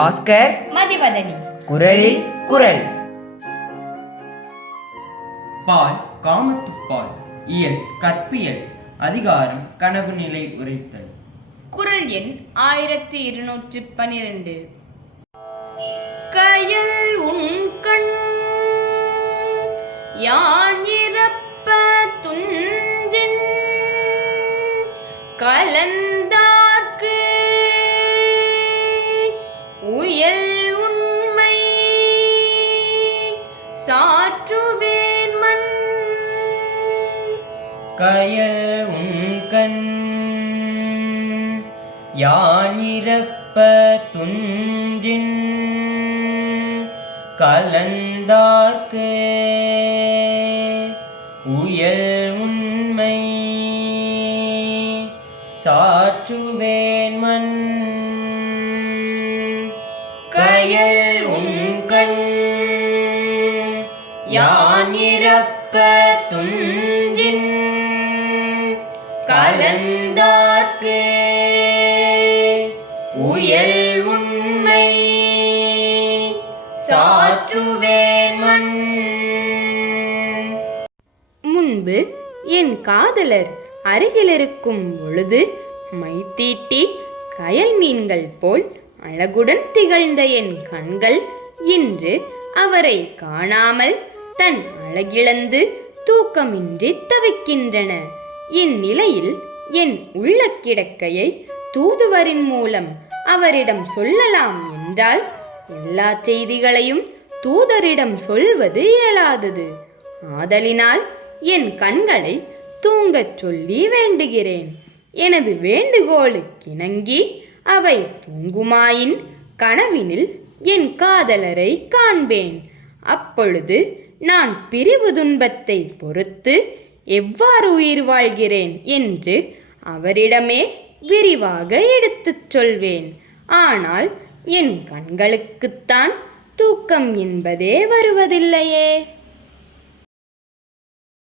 பாஸ்கர் மதிவதனி. குரலில் குரல். பால் காமத்துப்பால். இயல் கற்பியல். அதிகாரம் கனவு நிலை உரைத்தல். குரல் எண் 1212. கயல் உண்கண் யான் இறப்ப துஞ்சின் கலந்தார்க்கு உயல் உண்மை சாற்றுவேன் மன். கயல் உண்கண் யானிரப்ப துஞ்சின் கலந்தார்க்கு உயல் உண்மை சாற்றுவேன் மன். கயல் உண்கண் யானிரப்ப துஞ்சின் கலந்தார்க்கு உயல் உண்மை சாற்றுவேன் மன். முன்பு என் காதலர் அருகிலிருக்கும் பொழுது மைத்தீட்டி கயல் மீன்கள் போல் அழகுடன் திகழ்ந்த என் கண்கள் இன்று அவரை காணாமல் தன் அழகிழந்து தூக்கமின்றி தவிக்கின்றன. இந்நிலையில் என் உள்ள கிடக்கையை தூதுவரின் மூலம் அவரிடம் சொல்லலாம் என்றால் எல்லா செய்திகளையும் தூதரிடம் சொல்வது இயலாதது. ஆதலினால் என் கண்களை தூங்கச் சொல்லி வேண்டுகிறேன். எனது வேண்டுகோளுக்கிணங்கி அவை தூங்குமாயின் கனவினில் என் காதலரை காண்பேன். அப்பொழுது நான் பிரிவு துன்பத்தை பொறுத்து எவ்வாறு உயிர் வாழ்கிறேன் என்று அவரிடமே விரிவாக எடுத்துச் சொல்வேன். ஆனால் என் கண்களுக்குத்தான் தூக்கம் என்பதே வருவதில்லையே.